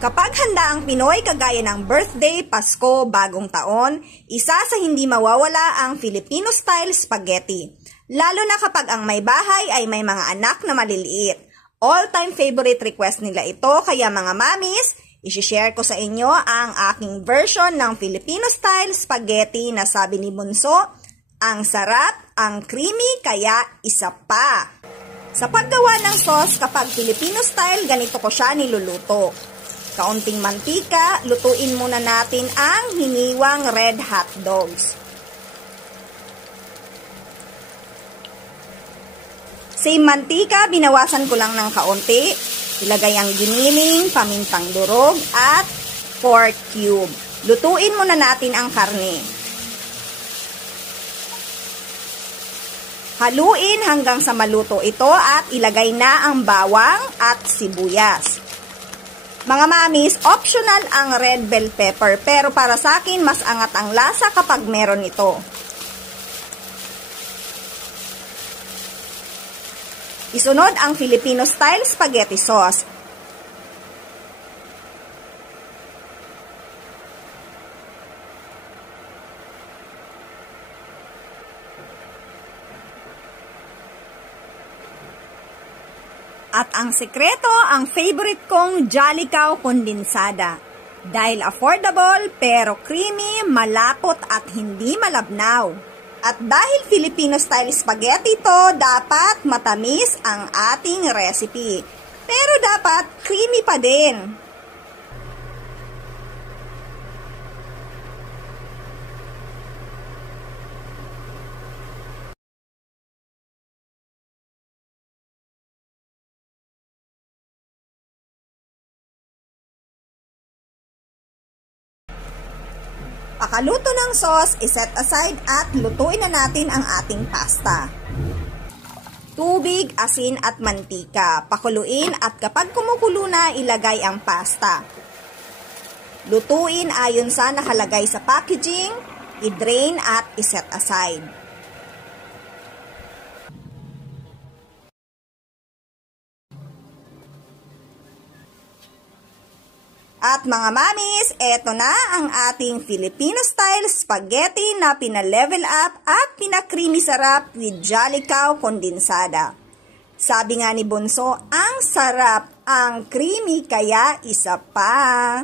Kapag handa ang Pinoy kagaya ng birthday, Pasko, Bagong Taon, isa sa hindi mawawala ang Filipino-style spaghetti. Lalo na kapag ang may bahay ay may mga anak na maliliit. All-time favorite request nila ito, kaya mga mamis, isi-share ko sa inyo ang aking version ng Filipino-style spaghetti na sabi ni Bunso, ang sarap, ang creamy, kaya isa pa. Sa paggawa ng sauce kapag Filipino-style, ganito ko siya niluluto. Kaunting mantika, lutuin muna natin ang hiniwang red hot dogs. Same mantika, binawasan ko lang ng kaunti. Ilagay ang giniling, pamintang durog, at pork cube. Lutuin muna natin ang karne. Haluin hanggang sa maluto ito at ilagay na ang bawang at sibuyas. Mga mamis, optional ang red bell pepper, pero para sa akin, mas angat ang lasa kapag meron ito. Isunod ang Filipino-style spaghetti sauce. At ang sekreto, ang favorite kong Jollicow kondensada. Dahil affordable pero creamy, malapot at hindi malabnaw. At dahil Filipino-style spaghetti ito, dapat matamis ang ating recipe. Pero dapat creamy pa din. Pakaluto ng sauce, iset aside at lutuin na natin ang ating pasta. Tubig, asin at mantika. Pakuluin at kapag kumukulo na, ilagay ang pasta. Lutuin ayon sa nakalagay sa packaging, i-drain at iset aside. At mga mamis, eto na ang ating Filipino-style spaghetti na pina-level up at pina-creamy sarap with Jollicow kondensada. Sabi nga ni Bunso, ang sarap, ang creamy, kaya isa pa.